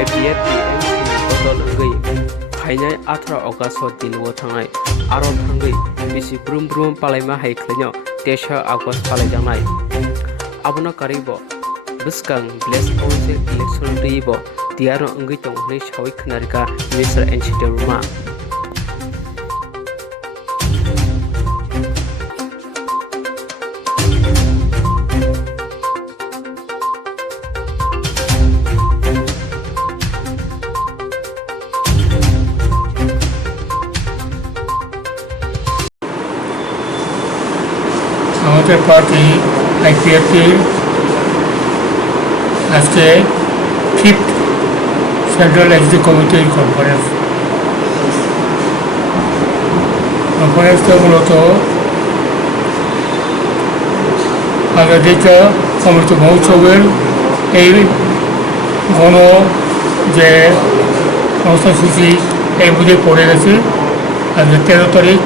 Ipft Bodol Ngui Phainai 18 August Dehli Thangnai Aron Thangui Bisi Brum Brum Palaima Haiklenyo 23 August Palaijangnai Abuna Karibo Buskang Bless Council Election Ribo Tiaro Ngui Tongnai Shawi Khnarika Mr. Enchiteruma আমাদের party IPFT আজকে 5th central executive কমিটির কনফারেন্সটা মূলত আজাদিকা অমৃত মহোৎসবের এই ঘন যে কর্মসূচি এর মধ্যে পড়ে গেছে আজকে 13 তারিখ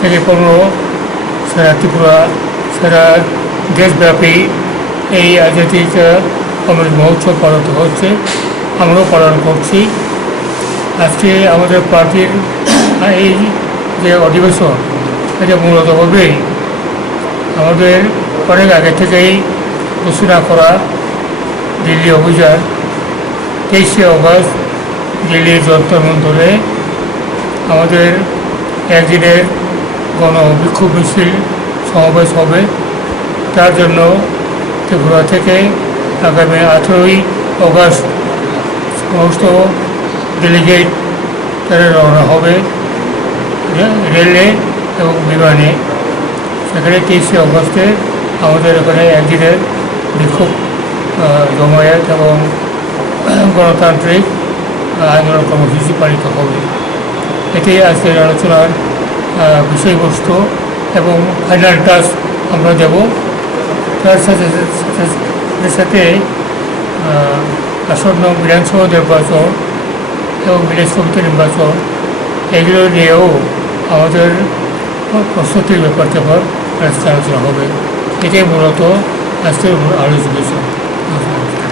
থেকে 15 সারা ত্রিপুরা সারা দেশব্যাপী এই আজাদিক অমৃত মহোৎসব পালন হচ্ছে, আমরাও পালন করছি। আজকে আমাদের পার্টির এই যে অধিবেশন এটা মূলতভাবেই আমাদের অনেক আগে থেকেই ঘোষণা করা দিল্লি অভিযান 23শে অগস্ট দিল্লির যন্তর মন্তরে আমাদের একদিনের গণ বিক্ষোভ মিছিল সমাবেশ হবে। তার জন্য ত্রিপুরা থেকে আগামী 18ই অগস্ট সমস্ত ডেলিগেট তারা রওনা হবে রেলে এবং বিমানে। সেখানে 23শে অগস্টে আমাদের এখানে একদিনের বিক্ষোভ জমায়েত এবং গণতান্ত্রিক আন্দোলন কর্মসূচি পালিত হবে। এটাই আজকের আলোচনার বিষয়বস্তু এবং ফাইনাল টাচ আমরা দেব। তার সাথে সাথে আসন্ন বিধানসভা নির্বাচন এবং বিদেশ কমিটি নির্বাচন এগুলো নিয়েও আমাদের প্রস্তুতির ব্যাপার আলোচনা হবে। এটাই মূলত আজকের আলোচনা।